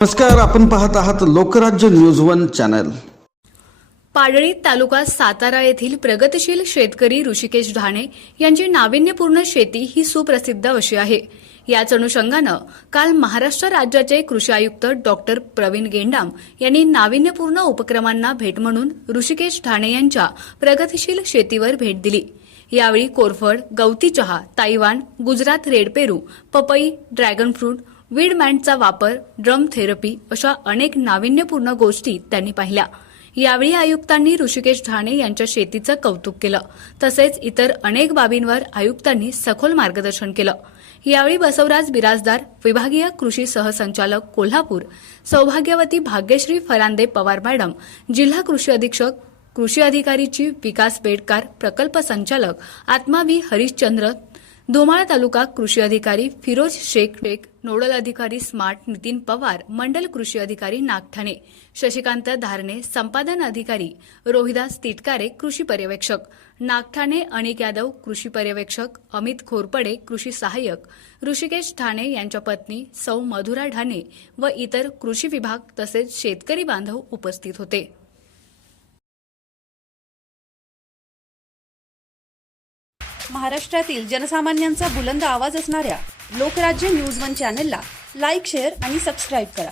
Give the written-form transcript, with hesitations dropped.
नमस्कार, आपण पाहत आहात लोकराज्य न्यूज 1 चॅनल। पाडळी तालुका सातारा येथील प्रगतिशील शेतकरी ऋषिकेश ढाणे यांची नाविन्यपूर्ण शेती ही सुप्रसिद्ध अशी आहे। याच अनुषंगानं काल महाराष्ट्र राज्याचे कृषी आयुक्त डॉक्टर प्रवीण गेंडाम यांनी नाविन्यपूर्ण उपक्रमांना भेट म्हणून ऋषिकेश ढाणे यांच्या प्रगतिशील शेतीवर भेट दिली। यावेळी कोरफड, गवती चहा, ताइवान, गुजरात रेड पेरू, पपई, ड्रॅगन फ्रूट, वीड मॅन्टचा वापर, ड्रम थेरपी अशा अनेक नाविन्यपूर्ण गोष्टी त्यांनी पाहिल्या। यावेळी आयुक्तांनी ऋषिकेश ढाणे यांच्या शेतीचं कौतुक केलं, तसेच इतर अनेक बाबींवर आयुक्तांनी सखोल मार्गदर्शन केलं। यावेळी बसवराज बिराजदार, विभागीय कृषी सहसंचालक कोल्हापूर, सौभाग्यवती भाग्यश्री फरांदे पवार मॅडम, जिल्हा कृषी अधीक्षक, कृषी अधिकारी चीफ विकास बेडकार, प्रकल्प संचालक आत्मा व्ही हरिश्चंद्र, धुमाळ तालुका कृषी अधिकारी फिरोज शेख, नोडल अधिकारी स्मार्ट नितीन पवार, मंडल कृषी अधिकारी नागठाणे, शशिकांत धारणे, संपादन अधिकारी रोहिदास तिटकारे, कृषी पर्यवेक्षक नागठाणे, अनिक यादव कृषी पर्यवेक्षक, अमित खोरपडे कृषी सहाय्यक, ऋषिकेश ढाणे यांच्या पत्नी सौ मधुरा ढाणे व इतर कृषी विभाग तसेच शेतकरी बांधव उपस्थित होते। महाराष्ट्रातील जनसामान्यांचा बुलंद आवाज असणाऱ्या लोकराज्य न्यूज 1 चॅनलला लाईक, शेअर आणि सबस्क्राईब करा।